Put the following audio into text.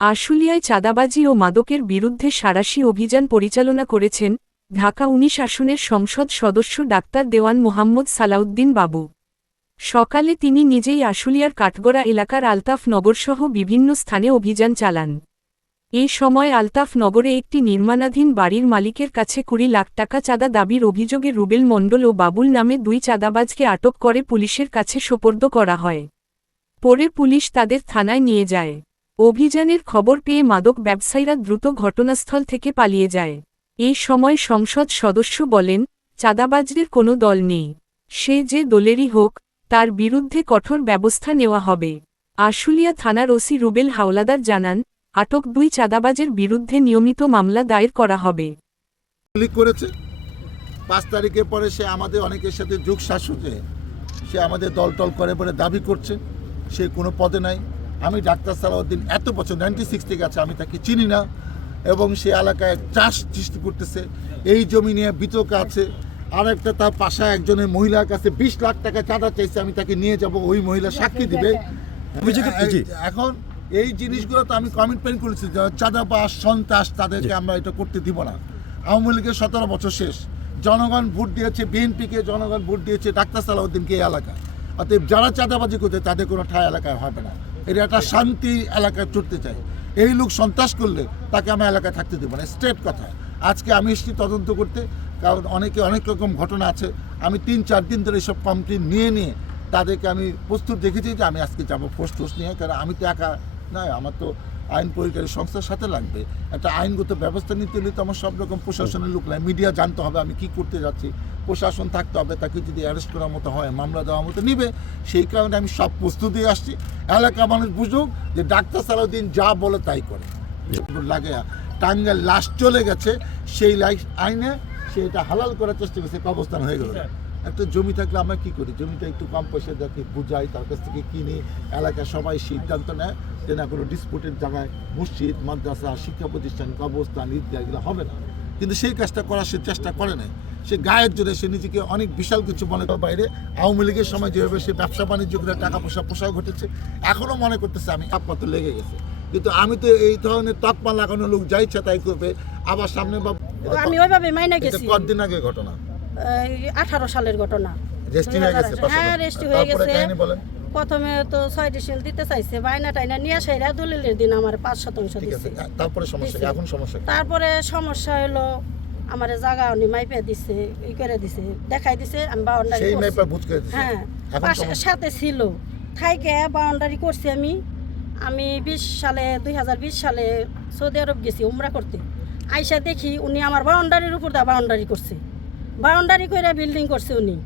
আশুলিয়ায় চাঁদাবাজি ও মাদকের বিরুদ্ধে সাঁড়াশি অভিযান পরিচালনা করেছেন ঢাকা ১৯ আসনের সংসদ সদস্য ডাক্তার দেওয়ান মোহাম্মদ সালাউদ্দিন বাবু। সকালে তিনি নিজেই আশুলিয়ার কাঠগড়া এলাকার আলতাফ নগরসহ বিভিন্ন স্থানে অভিযান চালান। এ সময় আলতাফ নগরে একটি নির্মাণাধীন বাড়ির মালিকের কাছে ২০ লাখ টাকা চাঁদা দাবির অভিযোগে রুবেল মণ্ডল ও বাবুল নামে দুই চাঁদাবাজকে আটক করে পুলিশের কাছে সোপর্দ করা হয়। পরে পুলিশ তাদের থানায় নিয়ে যায়। অভিযানের খবর পেয়ে মাদক ব্যবসায়ীরা দ্রুত ঘটনাস্থল থেকে পালিয়ে যায়। এই সময় সংসদ সদস্য বলেন, চাঁদাবাজদের কোনো দল নেই, সে যে দলেরই হোক তার বিরুদ্ধে কঠোর ব্যবস্থা নেওয়া হবে। আশুলিয়া থানার ওসি রুবেল হাওলাদার জানান, আটক দুই চাঁদাবাজের বিরুদ্ধে নিয়মিত মামলা দায়ের করা হবে। করেছে ৫ তারিখের পরে সে আমাদের অনেকের সাথে যোগ শাসকে সে আমাদের দলটল করে বলে দাবি করছে, সে কোনো পদে নাই। আমি ডাক্তার সালাউদ্দিন এত বছর 96 থেকে আছে, আমি তাকে চিনি না এবং সে এলাকায় চাষ সৃষ্টি করতেছে। এই জমি নিয়ে বিতর্ক আছে। আর একটা তার পাশে একজনের মহিলার কাছে ২০ লাখ টাকা চাঁদা চাইছে, আমি তাকে নিয়ে যাব, ওই মহিলা সাক্ষী দিবে। এখন এই জিনিসগুলো তো আমি কমিটমেন্ট করেছি, চাঁদাবাজ সন্ত্রাস তাদেরকে আমরা এটা করতে দিব না। আওয়ামী লীগের ১৭ বছর শেষ, জনগণ ভোট দিয়েছে বিএনপিকে, জনগণ ভোট দিয়েছে ডাক্তার সালাউদ্দিনকে এই এলাকায়। অতএব যারা চাঁদাবাজি করতে তাদের কোনো ঠাই এলাকায় হবে না। এটা একটা শান্তি এলাকায় চড়তে চাই। এই লোক সন্ত্রাস করলে তাকে আমি এলাকায় থাকতে দেবো না, স্ট্রেট কথা। আজকে আমি এসেছি তদন্ত করতে, কারণ অনেক রকম ঘটনা আছে। আমি ৩-৪ দিন ধরে এইসব কমপ্লেন নিয়ে তাদেরকে আমি প্রস্তুত দেখেছি যে আমি আজকে যাবো ফোর্স নিয়ে। কারণ আমি তো একা নয়, আমার তো আইন প্রয়োগকারী সংস্থার সাথে লাগবে। একটা আইনগত ব্যবস্থা নিতে হলে তো আমার সব রকম প্রশাসনের লোক লাগে, মিডিয়া জানতে হবে আমি কি করতে যাচ্ছি, প্রশাসন থাকতে হবে, তাকে যদি অ্যারেস্ট করার মতো হয়, মামলা দেওয়ার মতো নিবে। সেই কারণে আমি সব প্রস্তুত দিয়ে আসছি। এলাকা মানুষ বুঝুক যে ডাক্তার সালাউদ্দিন যা বলে তাই করে। লাগে টাঙ্গাইল লাশ চলে গেছে, সেই আইনে সে এটা হালাল করার চেষ্টা করছে, অবস্থান হয়ে গেল। একটা জমি থাকলে আমরা কী করি, জমিটা একটু কম পয়সা দেখে বুঝাই, তার কাছ থেকে কিনে এলাকার সবাই সিদ্ধান্ত নেয় যে না কোনো ডিসপুটের জায়গায় মসজিদ, মাদ্রাসা, শিক্ষা প্রতিষ্ঠান, কবরস্থান, ঈদগাহ এগুলো হবে না। কিন্তু সেই কাজটা করার সে চেষ্টা করে নাই। সে গায়ের জোরে সে নিজেকে অনেক বিশাল কিছু মনে করে। বাইরে আওয়ামী লীগের সময় যেভাবে সে ব্যবসা বাণিজ্য করে টাকা পয়সা পোষাও ঘটেছে, এখনও মনে করতেছে আমি আপত্তি লেগে গেছে। কিন্তু আমি তো এই ধরনের তকমা লাগানো লোক যা ইচ্ছা তাই করবে। আবার সামনে আমি ওইভাবে মাইনে গেছি। কতদিন আগে ঘটনা? 18 সালের ঘটনা। রেস্টি হয়ে গেছে? হ্যাঁ, রেস্টি হয়ে গেছে। প্রথমে তো 6টি সেল দিতে চাইছে, বায়না টাইনা নিয়ে সেরা দলিলের দিন আমার 5% দিচ্ছে। তারপরে সমস্যা, এখন সমস্যা, তারপরে সমস্যা হলো আমার জায়গা উনি মাইপে দিছে, ই করে দিছে, দেখাই দিছে। আমি বাউন্ডারি সেই মাইপা বুঝ করে দিছে। হ্যাঁ, সাথে ছিল থাইকে বাউন্ডারি করছি। আমি 2020 সালে সৌদি আরব গেছি উমরা করতে। আইসা দেখি উনি আমার বাউন্ডারির উপর দা বাউন্ডারি করছে, বাউন্ডারি করে বিল্ডিং করছে উনি।